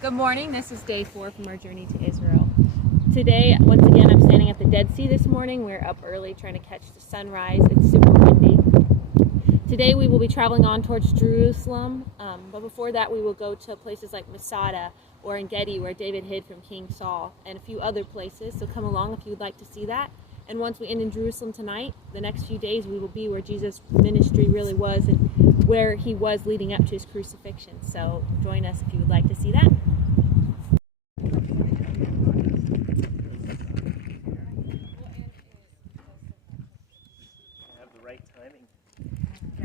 Good morning, this is day 4 from our journey to Israel. Today, once again, I'm standing at the Dead Sea this morning. We're up early trying to catch the sunrise. It's super windy. Today we will be traveling on towards Jerusalem, but before that we will go to places like Masada or Ein Gedi, where David hid from King Saul, and a few other places, so come along if you would like to see that. And once we end in Jerusalem tonight, the next few days we will be where Jesus' ministry really was and where he was leading up to his crucifixion. So join us if you would like to see that.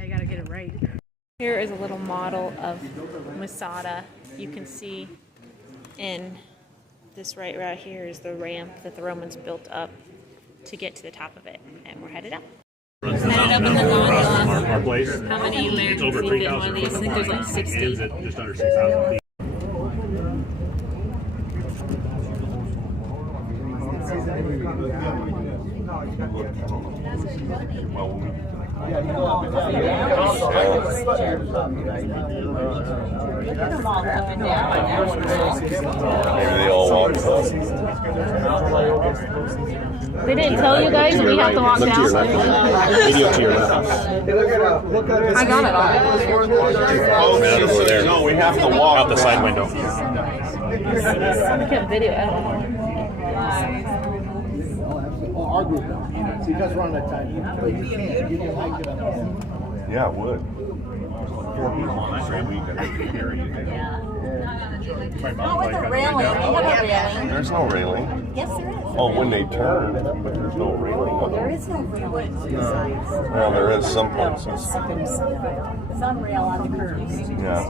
I gotta get it right. Here is a little model of Masada. You can see in this right here is the ramp that the Romans built up to get to the top of it, and we're headed up. Headed up in the gondola. Our place. How many Americans lived in one of these? I think there's like 60. Ends at just under 6,000 feet. They didn't tell you guys that we have to walk down? Video to your left. I got it all. Right over there. No, we have to walk out the side window. We can't video it. Our group now. So you guys run out of time. But you can't. You can like it up there. Yeah, it would. 4 people on that train. We can carry you. Not with a railing. They have a railing. There's no railing. Yes, there is. Oh, when they turn, but there's no railing on There them. is no railing. Well, there is some places. Some rail on the curves. Yeah.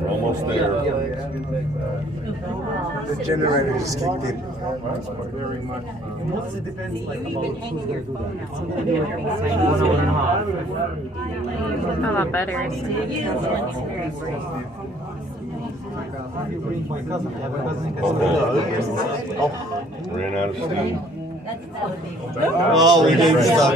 We're almost there. The generator just kicked in. Very much. It depends like about A lot better. Oh, ran out of steam. Oh, we didn't stop.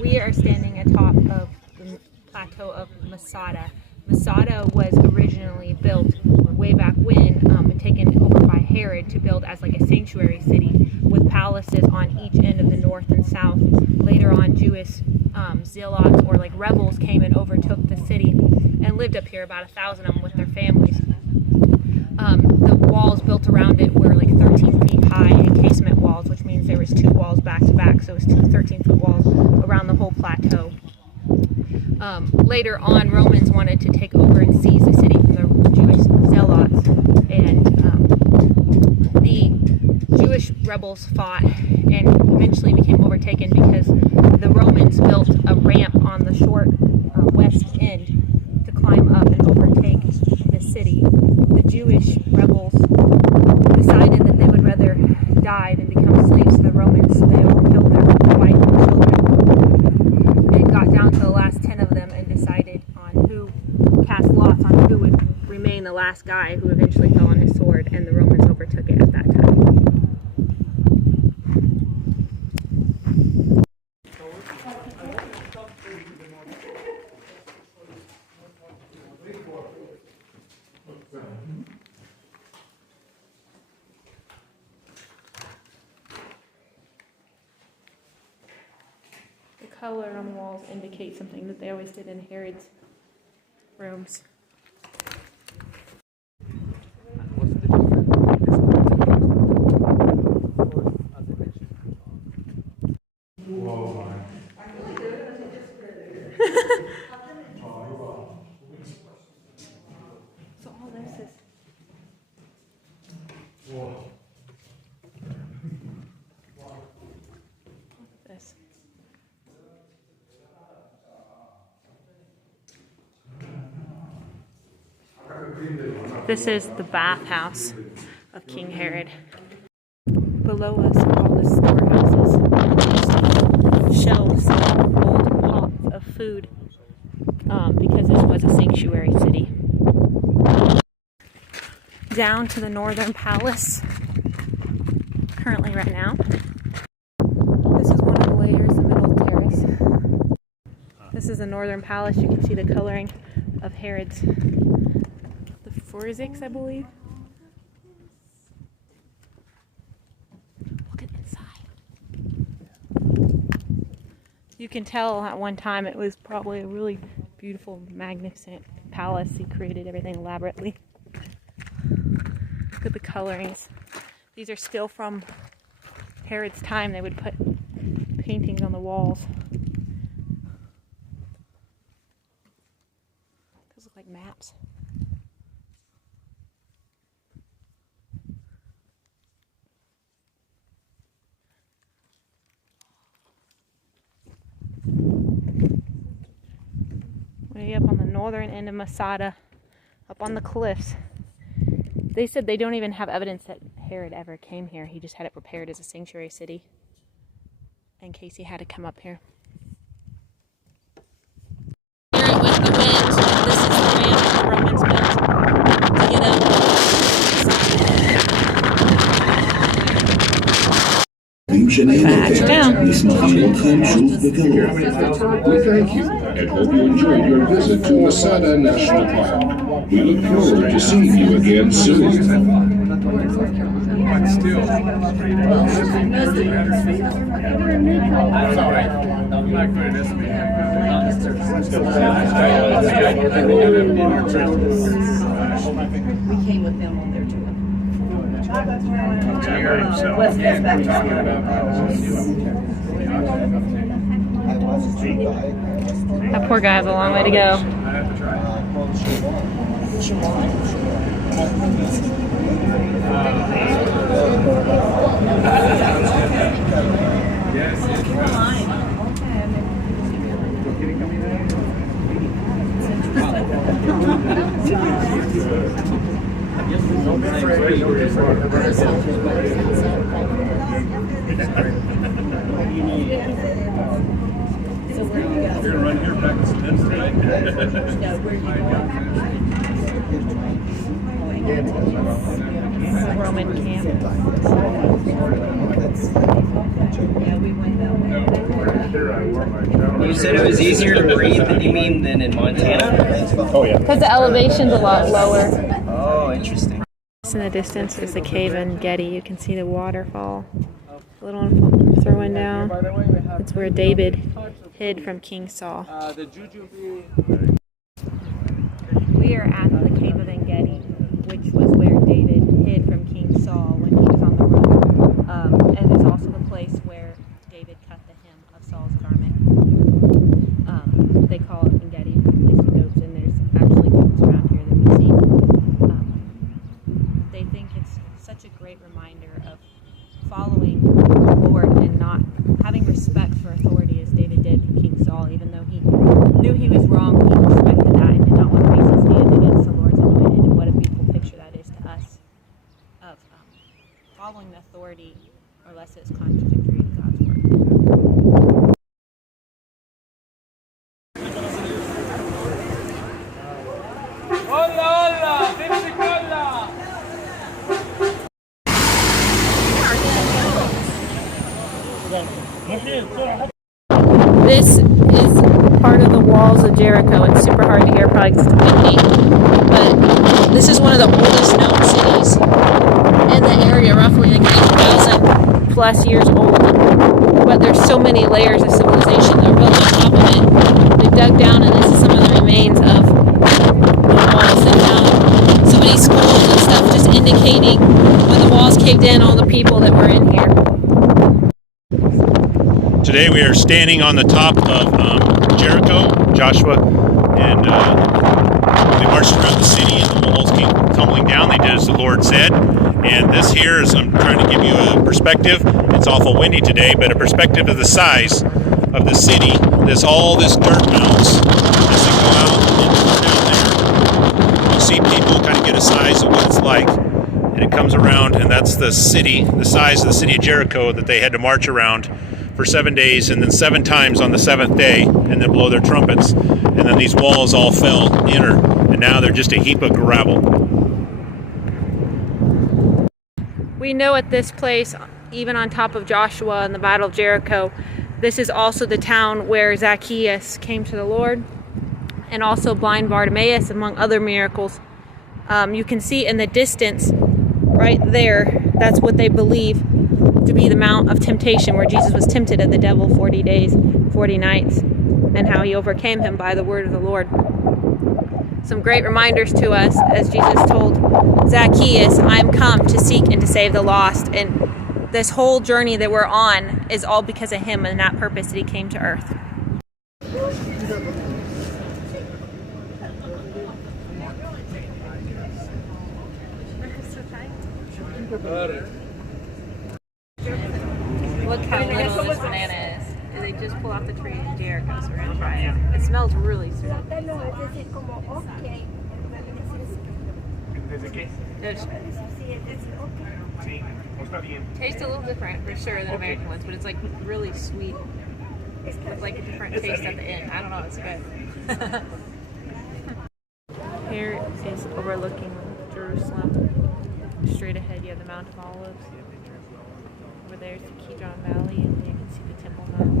We are standing atop of the plateau of Masada. Masada was originally built way back when and taken over by Herod to build as like a sanctuary city with palaces on each end of the north and south. Later on, Jewish zealots or like rebels came and overtook the city and lived up here, about 1,000 of them with their families. The walls built around it were like 13 feet high, encasement walls, which means there was 2 walls back to back, so it was 2 13-foot walls around the whole plateau. Later on, Romans wanted to take over and seize the city from the Jewish zealots, and the Jewish rebels fought and eventually became overtaken because the Romans built a ramp on the short west end to climb up and overtake the city. The Jewish rebels decided that they would rather die than become slaves to the Romans. They would kill their wife and children. It got down to the last 10 of them and decided on who cast lots on who would remain the last guy, who eventually fell on his sword, and the Romans overtook it at that time. The color on the walls indicates something that they always did in Herod's rooms. So all this is this. This is the bathhouse of King Herod. Below us are all the storehouses, shelves, old pots of food, because this was a sanctuary city. Down to the northern palace, currently right now. This is one of the layers, the middle terrace. This is the northern palace. You can see the coloring of Herod's, the Forzics, I believe. Look at inside. You can tell at one time it was probably a really beautiful, magnificent palace. He created everything elaborately. Look at the colorings. These are still from Herod's time. They would put paintings on the walls. Those look like maps. Way up on the northern end of Masada, up on the cliffs. They said they don't even have evidence that Herod ever came here. He just had it prepared as a sanctuary city in case he had to come up here. Hear it with the wind. This is the ramp the Romans built to get up. Back down. We thank you and hope you enjoyed your visit to Masada National Park. We look forward to seeing you again soon. We came with them on their tour. That poor guy has a long way to go. You're gonna run here practicing this tonight? Roman camp. You said it was easier to breathe than in Montana? Oh yeah. Because the elevation's a lot lower. Oh, interesting. In the distance is the cave Ein Gedi. You can see the waterfall. The little one throwing down. It's where David hid from King Saul. We are at the cave of Ein Gedi, which was where David hid from King Saul when he was on the run. And it's also the place where David cut the hem of Saul's garment. They call it Ein Gedi, the place of goats, and there's actually goats around here that we see. They think it's such a great reminder of following the Lord and not having respect for authority as David did for King Saul. Even though he knew he was wrong, he respected that and did not want to raise his hand against the Lord's anointed. And what a beautiful picture that is to us of following the authority, or less it's contradictory to God's word. This is part of the walls of Jericho. It's super hard to hear, probably because it's windy, but this is one of the oldest known cities in the area, roughly like 8,000 plus years old. But there's so many layers of civilization that are built on top of it. They dug down, and this is some of the remains of the walls. They found so many schools and stuff, just indicating when the walls caved in, all the people that were in here. Today we are standing on the top of Jericho, Joshua, and we marched around the city and the walls came tumbling down. They did as the Lord said. And this here is, I'm trying to give you a perspective. It's awful windy today, but a perspective of the size of the city. All this dirt mounds as they go out and down there. You see people kind of get a size of what it's like. And it comes around, and that's the city, the size of the city of Jericho that they had to march around for 7 days, and then 7 times on the 7th day, and then blow their trumpets. And then these walls all fell inner, and now they're just a heap of gravel. We know at this place, even on top of Joshua and the Battle of Jericho, this is also the town where Zacchaeus came to the Lord, and also blind Bartimaeus, among other miracles. You can see in the distance, right there, that's what they believe to be the Mount of Temptation, where Jesus was tempted of the devil 40 days, 40 nights, and how he overcame him by the word of the Lord. Some great reminders to us, as Jesus told Zacchaeus, I'm come to seek and to save the lost. And this whole journey that we're on is all because of him and that purpose that he came to earth. Look how little this banana is. They just pull off the tree in Jericho, so we're gonna try it. It smells really sweet. It tastes a little different for sure than American ones, but it's like really sweet with like a different taste at the end. I don't know, it's good. Here is overlooking Jerusalem. Straight ahead you have the Mount of Olives. Over there is the Kidron Valley, and you can see the Temple Mount.